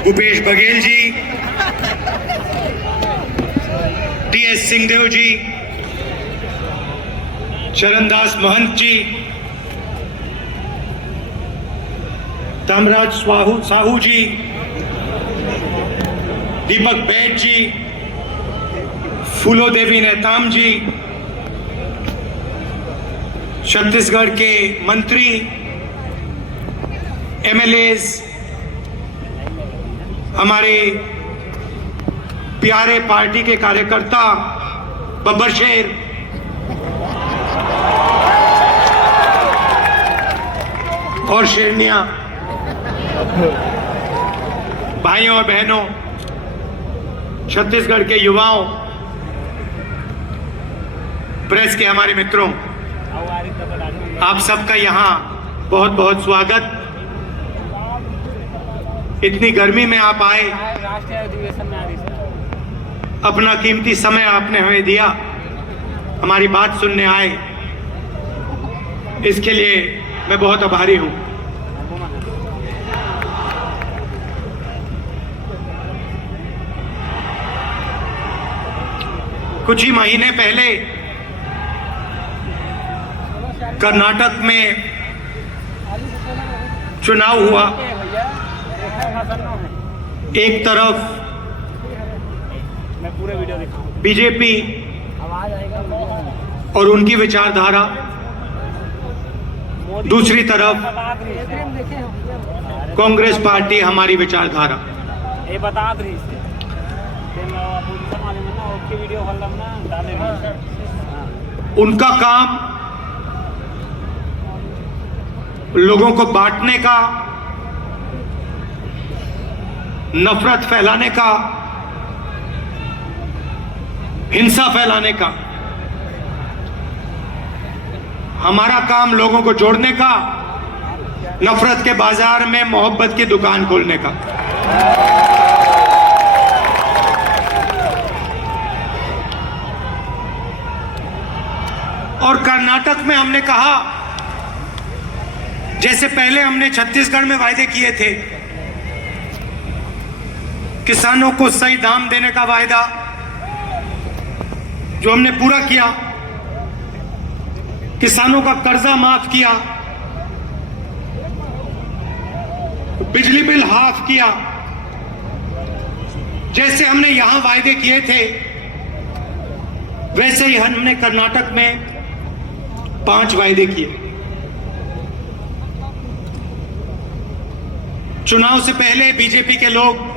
Bhupesh Baghel ji, TS Singhdeo जी, चरणदास महंत जी, धर्मराज साहू जी, दीपक बैद जी, फूलो देवी नेताम जी, छत्तीसगढ़ के मंत्री, एमएलएज, हमारे प्यारे पार्टी के कार्यकर्ता, बब्बर शेर, और शेरनिया, भाइयों और बहनों, छत्तीसगढ़ के युवाओं, प्रेस के हमारे मित्रों, आप सबका यहाँ बहुत बहुत स्वागत। इतनी गर्मी में आप आए, अपना कीमती समय आपने हमें दिया, हमारी बात सुनने आए, इसके लिए मैं बहुत आभारी हूं। कुछ ही महीने पहले कर्नाटक में चुनाव हुआ। एक तरफ बीजेपी और उनकी विचारधारा, दूसरी तरफ कांग्रेस पार्टी हमारी विचारधारा। उनका काम लोगों को बांटने का, नफरत फैलाने का, हिंसा फैलाने का। हमारा काम लोगों को जोड़ने का, नफरत के बाजार में मोहब्बत की दुकान खोलने का। और कर्नाटक में हमने कहा, जैसे पहले हमने छत्तीसगढ़ में वायदे किए थे, किसानों को सही दाम देने का वायदा जो हमने पूरा किया, किसानों का कर्जा माफ किया, बिजली बिल हाफ किया, जैसे हमने यहां वायदे किए थे वैसे ही हमने कर्नाटक में 5 वायदे किए। चुनाव से पहले बीजेपी के लोग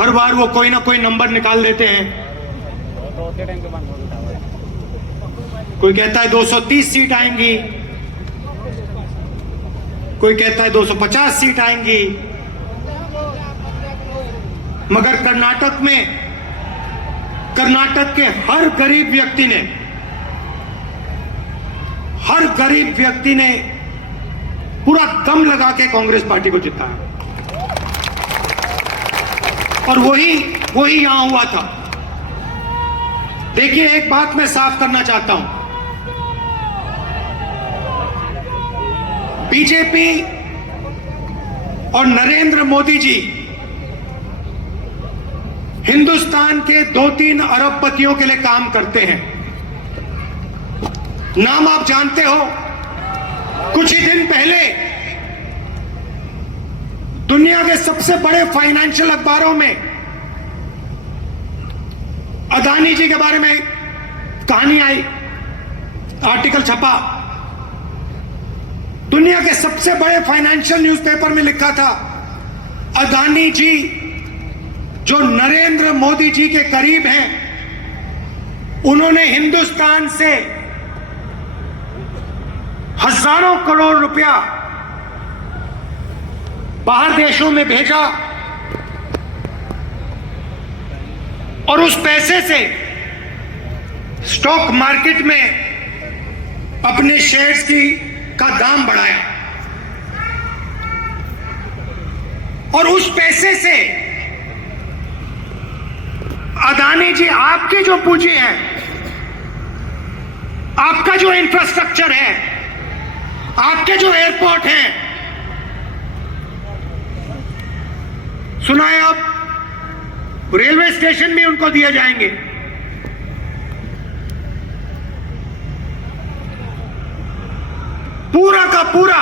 हर बार वो कोई ना कोई नंबर निकाल देते हैं। कोई कहता है 230 सीट आएंगी, कोई कहता है 250 सीट आएंगी, मगर कर्नाटक में कर्नाटक के हर गरीब व्यक्ति ने पूरा दम लगा के कांग्रेस पार्टी को जिताया। और वही यहां हुआ था। देखिए, एक बात मैं साफ करना चाहता हूं, बीजेपी और नरेंद्र मोदी जी हिंदुस्तान के 2-3 अरबपतियों के लिए काम करते हैं। नाम आप जानते हो। कुछ ही दिन पहले दुनिया के सबसे बड़े फाइनेंशियल अखबारों में अदानी जी के बारे में कहानी आई, आर्टिकल छपा। दुनिया के सबसे बड़े फाइनेंशियल न्यूज़पेपर में लिखा था, अदानी जी जो नरेंद्र मोदी जी के करीब हैं, उन्होंने हिंदुस्तान से हजारों करोड़ रुपया बाहर देशों में भेजा और उस पैसे से स्टॉक मार्केट में अपने शेयर्स का दाम बढ़ाया और उस पैसे से अदानी जी आपकी जो पूंजी है, आपका जो इंफ्रास्ट्रक्चर है, आपके जो एयरपोर्ट हैं, सुना है अब रेलवे स्टेशन भी उनको दिए जाएंगे। पूरा का पूरा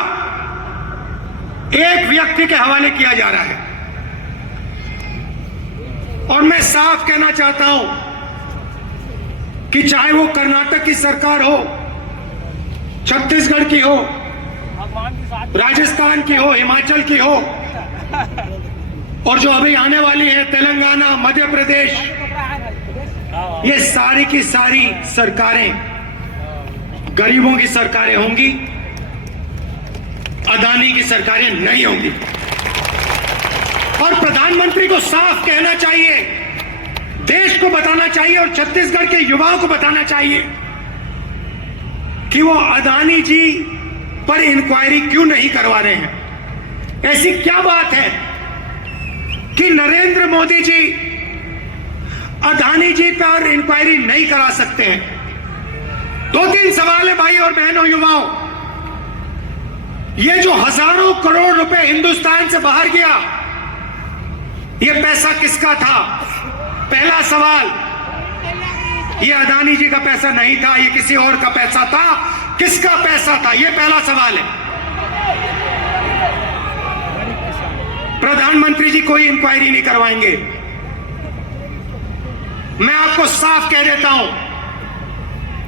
एक व्यक्ति के हवाले किया जा रहा है। और मैं साफ कहना चाहता हूं कि चाहे वो कर्नाटक की सरकार हो, छत्तीसगढ़ की हो, राजस्थान की हो, हिमाचल की हो, और जो अभी आने वाली है तेलंगाना, मध्य प्रदेश, ये सारी की सारी सरकारें गरीबों की सरकारें होंगी, अदानी की सरकारें नहीं होंगी। और प्रधानमंत्री को साफ कहना चाहिए, देश को बताना चाहिए और छत्तीसगढ़ के युवाओं को बताना चाहिए कि वो अदानी जी पर इंक्वायरी क्यों नहीं करवा रहे हैं। ऐसी क्या बात है कि नरेंद्र मोदी जी अदानी जी पर इंक्वायरी नहीं करा सकते हैं। 2-3 सवाल है भाई और बहनों, युवाओं। ये जो हजारों करोड़ रुपए हिंदुस्तान से बाहर गया, ये पैसा किसका था? पहला सवाल, ये अदानी जी का पैसा नहीं था, ये किसी और का पैसा था। किसका पैसा था? ये पहला सवाल है। प्रधानमंत्री जी कोई इंक्वायरी नहीं करवाएंगे। मैं आपको साफ कह देता हूं,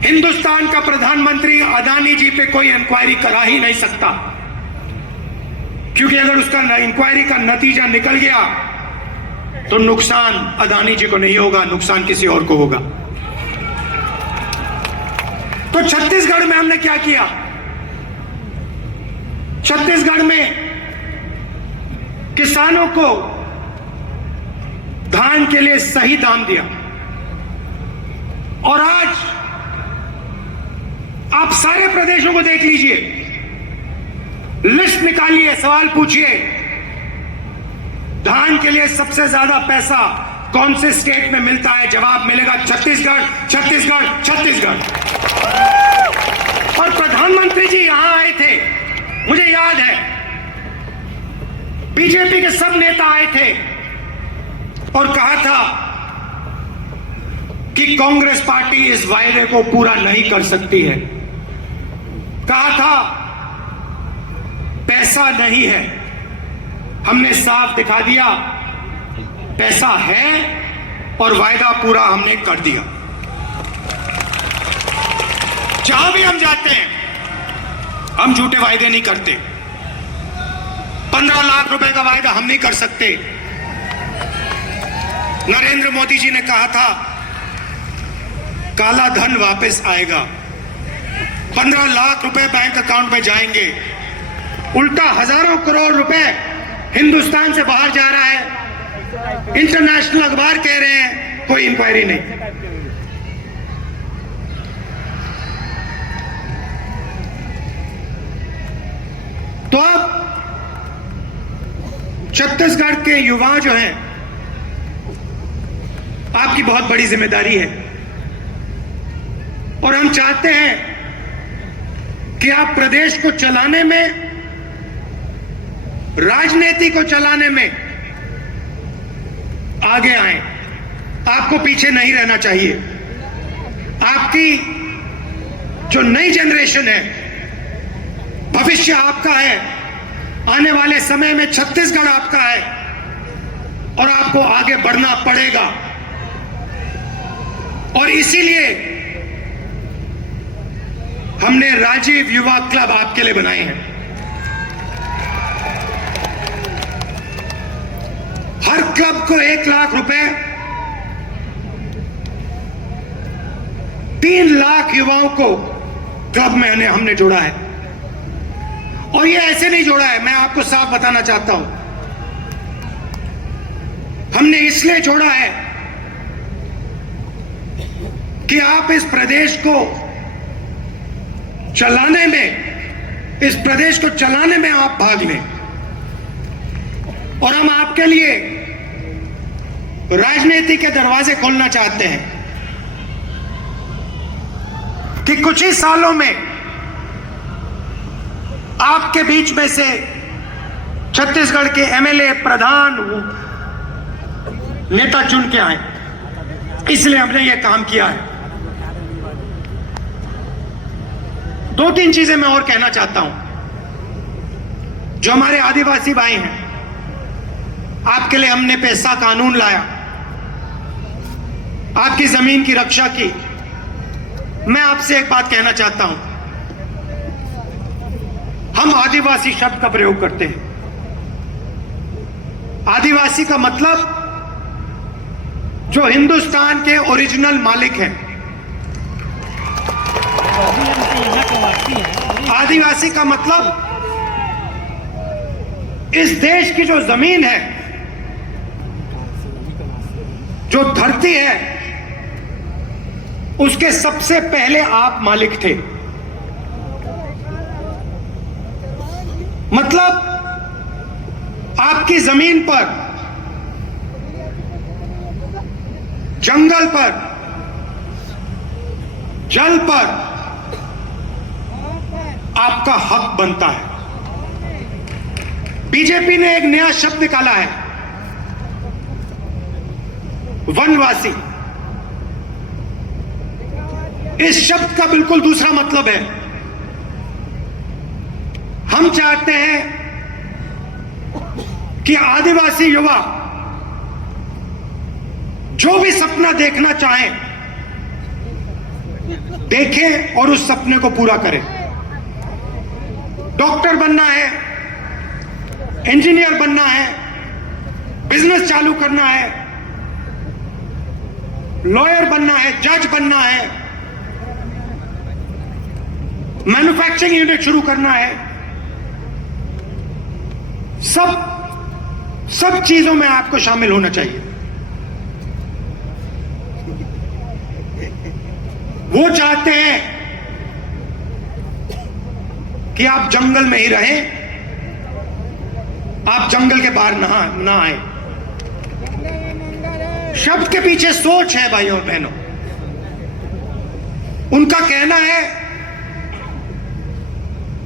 हिंदुस्तान का प्रधानमंत्री अदानी जी पे कोई इंक्वायरी करा ही नहीं सकता, क्योंकि अगर उसका इंक्वायरी का नतीजा निकल गया तो नुकसान अदानी जी को नहीं होगा, नुकसान किसी और को होगा। तो छत्तीसगढ़ में हमने क्या किया? छत्तीसगढ़ में किसानों को धान के लिए सही दाम दिया। और आज आप सारे प्रदेशों को देख लीजिए, लिस्ट निकालिए, सवाल पूछिए, धान के लिए सबसे ज्यादा पैसा कौन से स्टेट में मिलता है? जवाब मिलेगा छत्तीसगढ़, छत्तीसगढ़, छत्तीसगढ़। और प्रधानमंत्री जी यहां आए थे, मुझे याद है, बीजेपी के सब नेता आए थे और कहा था कि कांग्रेस पार्टी इस वायदे को पूरा नहीं कर सकती है। कहा था पैसा नहीं है। हमने साफ दिखा दिया, पैसा है और वायदा पूरा हमने कर दिया। जहां भी हम जाते हैं, हम झूठे वायदे नहीं करते। 15 लाख रुपए का वायदा हम नहीं कर सकते। नरेंद्र मोदी जी ने कहा था काला धन वापस आएगा, 15 लाख रुपए बैंक अकाउंट में जाएंगे। उल्टा हजारों करोड़ रुपए हिंदुस्तान से बाहर जा रहा है। इंटरनेशनल अखबार कह रहे हैं कोई इंक्वायरी नहीं। तो अब छत्तीसगढ़ के युवा जो हैं, आपकी बहुत बड़ी जिम्मेदारी है और हम चाहते हैं कि आप प्रदेश को चलाने में, राजनीति को चलाने में आगे आए। आपको पीछे नहीं रहना चाहिए। आपकी जो नई जनरेशन है, भविष्य आपका है, आने वाले समय में छत्तीसगढ़ आपका है और आपको आगे बढ़ना पड़ेगा। और इसीलिए हमने राजीव युवा क्लब आपके लिए बनाए हैं। हर क्लब को 1 लाख रुपए, 3 लाख युवाओं को क्लब में हमने जोड़ा है। और ये ऐसे नहीं जोड़ा है, मैं आपको साफ बताना चाहता हूं, हमने इसलिए जोड़ा है कि आप इस प्रदेश को चलाने में, इस प्रदेश को चलाने में आप भाग लें। और हम आपके लिए राजनीति के दरवाजे खोलना चाहते हैं कि कुछ ही सालों में आपके बीच में से छत्तीसगढ़ के एमएलए, प्रधान, नेता चुन के आए, इसलिए हमने ये काम किया है। दो तीन चीजें मैं और कहना चाहता हूं। जो हमारे आदिवासी भाई हैं, आपके लिए हमने पैसा कानून लाया, आपकी जमीन की रक्षा की। मैं आपसे एक बात कहना चाहता हूं, हम आदिवासी शब्द का प्रयोग करते हैं। आदिवासी का मतलब जो हिंदुस्तान के ओरिजिनल मालिक हैं। आदिवासी का मतलब इस देश की जो जमीन है, जो धरती है, उसके सबसे पहले आप मालिक थे। मतलब आपकी जमीन पर, जंगल पर, जल पर आपका हक बनता है। बीजेपी ने एक नया शब्द निकाला है, वनवासी। इस शब्द का बिल्कुल दूसरा मतलब है। हम चाहते हैं कि आदिवासी युवा जो भी सपना देखना चाहें, देखें और उस सपने को पूरा करें। डॉक्टर बनना है, इंजीनियर बनना है, बिजनेस चालू करना है, लॉयर बनना है, जज बनना है, मैन्युफैक्चरिंग यूनिट शुरू करना है, सब चीजों में आपको शामिल होना चाहिए। वो चाहते हैं कि आप जंगल में ही रहें, आप जंगल के बाहर ना आए। शब्द के पीछे सोच है भाइयों और बहनों। उनका कहना है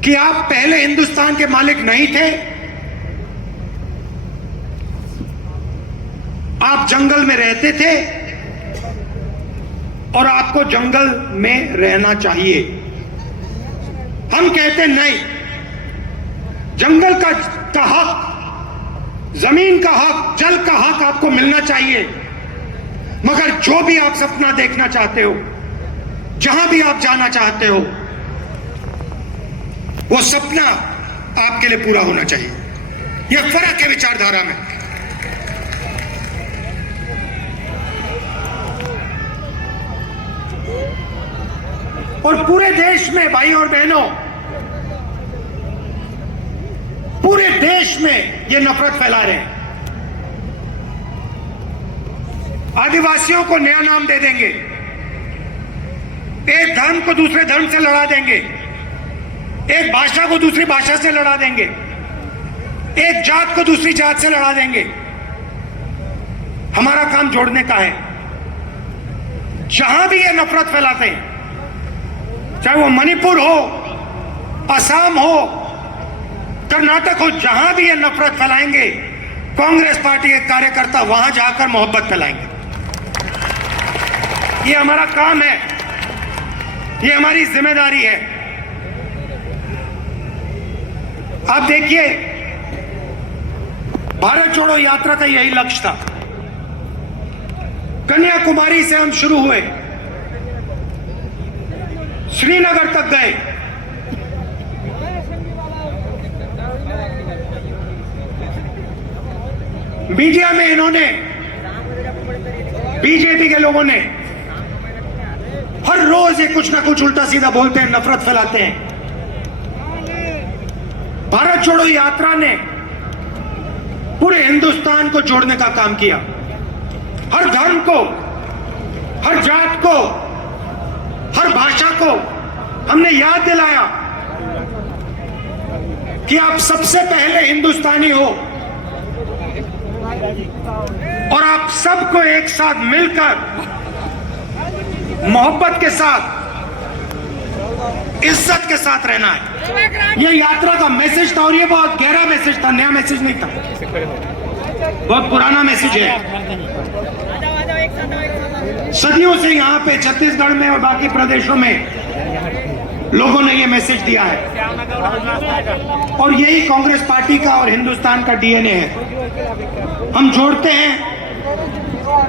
कि आप पहले हिंदुस्तान के मालिक नहीं थे, आप जंगल में रहते थे और आपको जंगल में रहना चाहिए। हम कहते नहीं, जंगल का हक, जमीन का हक, जल का हक आपको मिलना चाहिए। मगर जो भी आप सपना देखना चाहते हो, जहां भी आप जाना चाहते हो, वो सपना आपके लिए पूरा होना चाहिए। यह फर्क है विचारधारा में। और पूरे देश में भाई और बहनों, पूरे देश में ये नफरत फैला रहे हैं। आदिवासियों को नया नाम दे देंगे, एक धर्म को दूसरे धर्म से लड़ा देंगे, एक भाषा को दूसरी भाषा से लड़ा देंगे, एक जात को दूसरी जात से लड़ा देंगे। हमारा काम जोड़ने का है। जहां भी ये नफरत फैलाते हैं, चाहे वो मणिपुर हो, असम हो, कर्नाटक हो, जहां भी ये नफरत फैलाएंगे, कांग्रेस पार्टी के कार्यकर्ता वहां जाकर मोहब्बत फैलाएंगे। ये हमारा काम है, ये हमारी जिम्मेदारी है। आप देखिए, भारत जोड़ो यात्रा का यही लक्ष्य था। कन्याकुमारी से हम शुरू हुए, श्रीनगर तक गए, मीडिया में इन्होंने, बीजेपी के लोगों ने हर रोज ये कुछ ना कुछ उल्टा सीधा बोलते हैं, नफरत फैलाते हैं। भारत जोड़ो यात्रा ने पूरे हिंदुस्तान को जोड़ने का काम किया। हर धर्म को, हर जात को, हर भाषा को हमने याद दिलाया कि आप सबसे पहले हिंदुस्तानी हो और आप सबको एक साथ मिलकर, मोहब्बत के साथ, इज्जत के साथ रहना है। यह यात्रा का मैसेज था और यह बहुत गहरा मैसेज था, नया मैसेज नहीं था। बहुत पुराना मैसेज है। सदियों से यहाँ पे छत्तीसगढ़ में और बाकी प्रदेशों में लोगों ने ये मैसेज दिया है और यही कांग्रेस पार्टी का और हिंदुस्तान का डीएनए है। हम जोड़ते हैं,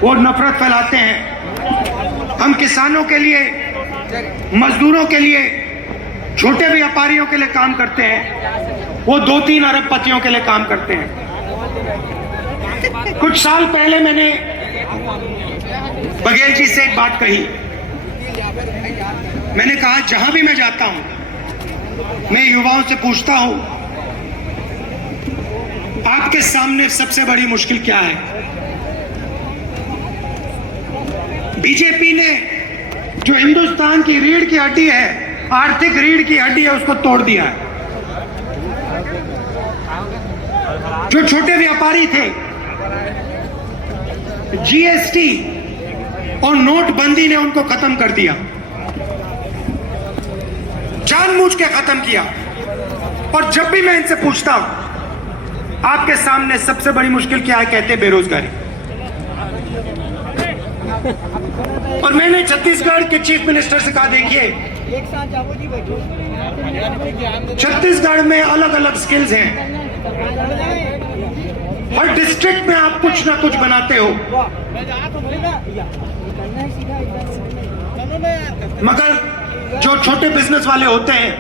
वो नफरत फैलाते हैं। हम किसानों के लिए, मजदूरों के लिए, छोटे व्यापारियों के लिए काम करते हैं, वो 2-3 अरबपतियों के लिए काम करते हैं। कुछ साल पहले मैंने बघेल जी से एक बात कही। मैंने कहा जहां भी मैं जाता हूं, मैं युवाओं से पूछता हूं, आपके सामने सबसे बड़ी मुश्किल क्या है? बीजेपी ने जो हिंदुस्तान की रीढ़ की हड्डी है, आर्थिक रीढ़ की हड्डी है, उसको तोड़ दिया है। जो छोटे व्यापारी थे, जीएसटी और नोटबंदी ने उनको खत्म कर दिया, जानबूझ के खत्म किया। और जब भी मैं इनसे पूछता हूं आपके सामने सबसे बड़ी मुश्किल क्या है, कहते बेरोजगारी। और मैंने छत्तीसगढ़ के चीफ मिनिस्टर से कहा, देखिए छत्तीसगढ़ में अलग अलग स्किल्स हैं, हर डिस्ट्रिक्ट में आप कुछ ना कुछ बनाते हो, मगर जो छोटे बिजनेस वाले होते हैं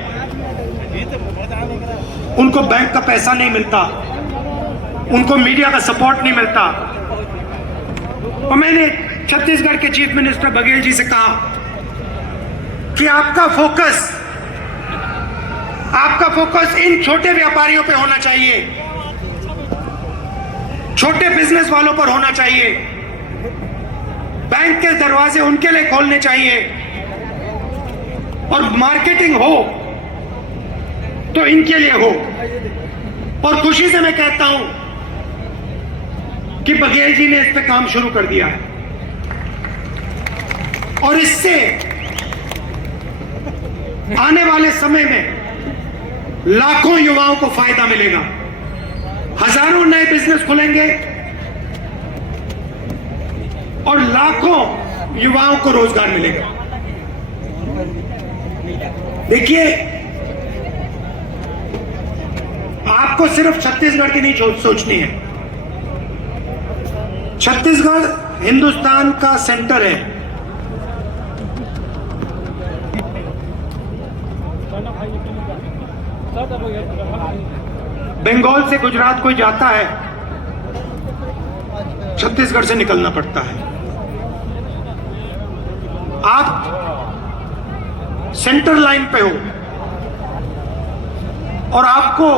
उनको बैंक का पैसा नहीं मिलता, उनको मीडिया का सपोर्ट नहीं मिलता। और मैंने छत्तीसगढ़ के चीफ मिनिस्टर बघेल जी से कहा कि आपका फोकस इन छोटे व्यापारियों पे होना चाहिए, छोटे बिजनेस वालों पर होना चाहिए। बैंक के दरवाजे उनके लिए खोलने चाहिए और मार्केटिंग हो तो इनके लिए हो। और खुशी से मैं कहता हूं कि बघेल जी ने इस पे काम शुरू कर दिया है और इससे आने वाले समय में लाखों युवाओं को फायदा मिलेगा, हजारों नए बिजनेस खुलेंगे और लाखों युवाओं को रोजगार मिलेगा। देखिए, आपको सिर्फ छत्तीसगढ़ की नहीं सोचनी है। छत्तीसगढ़ हिंदुस्तान का सेंटर है। बंगाल से गुजरात कोई जाता है, छत्तीसगढ़ से निकलना पड़ता है। आप सेंटर लाइन पे हो और आपको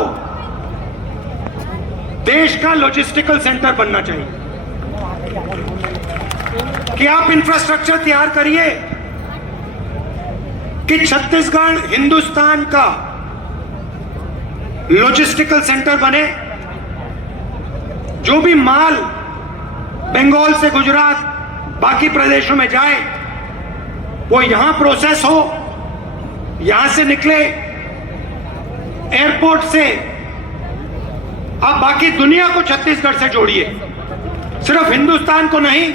देश का लॉजिस्टिकल सेंटर बनना चाहिए कि आप इंफ्रास्ट्रक्चर तैयार करिए कि छत्तीसगढ़ हिंदुस्तान का लॉजिस्टिकल सेंटर बने। जो भी माल बंगाल से गुजरात बाकी प्रदेशों में जाए वो यहां प्रोसेस हो, यहां से निकले, एयरपोर्ट से आप बाकी दुनिया को छत्तीसगढ़ से जोड़िए। सिर्फ हिंदुस्तान को नहीं,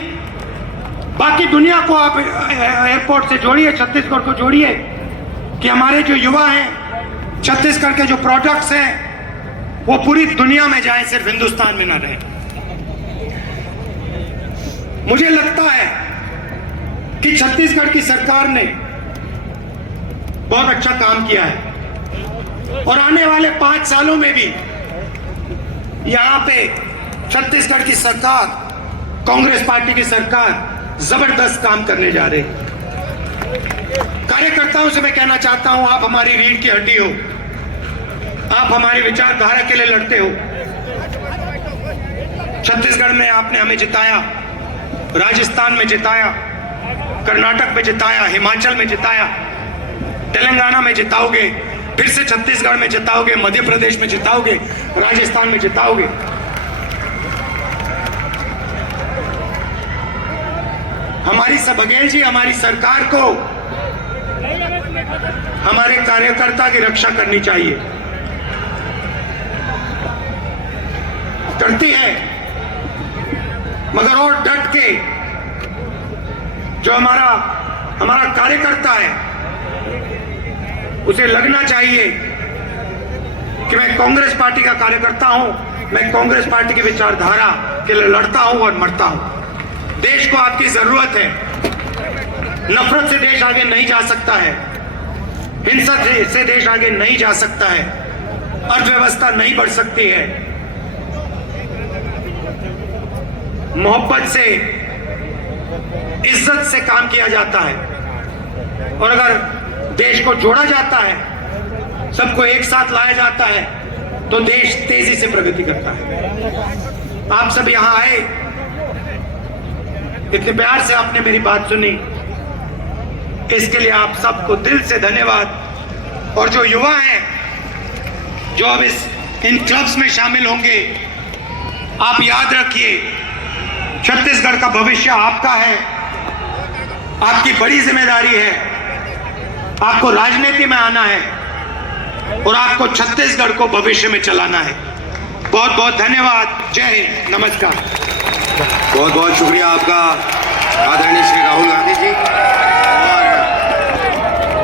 बाकी दुनिया को आप एयरपोर्ट से जोड़िए, छत्तीसगढ़ को जोड़िए कि हमारे जो युवा हैं, छत्तीसगढ़ के जो प्रोडक्ट्स हैं वो पूरी दुनिया में जाए, सिर्फ हिंदुस्तान में ना रहे। मुझे लगता है कि छत्तीसगढ़ की सरकार ने बहुत अच्छा काम किया है और आने वाले 5 सालों में भी यहां पे छत्तीसगढ़ की सरकार, कांग्रेस पार्टी की सरकार जबरदस्त काम करने जा रही है। कार्यकर्ताओं से मैं कहना चाहता हूं, आप हमारी रीढ़ की हड्डी हो, आप हमारी विचारधारा के लिए लड़ते हो। छत्तीसगढ़ में आपने हमें जिताया, राजस्थान में जिताया, कर्नाटक में जिताया, हिमाचल में जिताया, तेलंगाना में जिताओगे, फिर से छत्तीसगढ़ में जिताओगे, मध्य प्रदेश में जिताओगे, राजस्थान में जिताओगे। हमारी बघेल जी, हमारी सरकार को हमारे कार्यकर्ता की रक्षा करनी चाहिए, करती है। मगर और डट के जो हमारा कार्यकर्ता है उसे लगना चाहिए कि मैं कांग्रेस पार्टी का कार्यकर्ता हूं, मैं कांग्रेस पार्टी की विचारधारा के लिए लड़ता हूं और मरता हूं। देश को आपकी जरूरत है। नफरत से देश आगे नहीं जा सकता है, हिंसा से देश आगे नहीं जा सकता है, अर्थव्यवस्था नहीं बढ़ सकती है। मोहब्बत से, इज्जत से काम किया जाता है और अगर देश को जोड़ा जाता है, सबको एक साथ लाया जाता है तो देश तेजी से प्रगति करता है। आप सब यहां आए, इतने प्यार से आपने मेरी बात सुनी, इसके लिए आप सबको दिल से धन्यवाद। और जो युवा हैं जो अब इन क्लब्स में शामिल होंगे, आप याद रखिए छत्तीसगढ़ का भविष्य आपका है, आपकी बड़ी जिम्मेदारी है। आपको राजनीति में आना है और आपको छत्तीसगढ़ को भविष्य में चलाना है। बहुत बहुत धन्यवाद। जय हिंद, नमस्कार। बहुत बहुत शुक्रिया आपका आदरणीय श्री राहुल गांधी जी।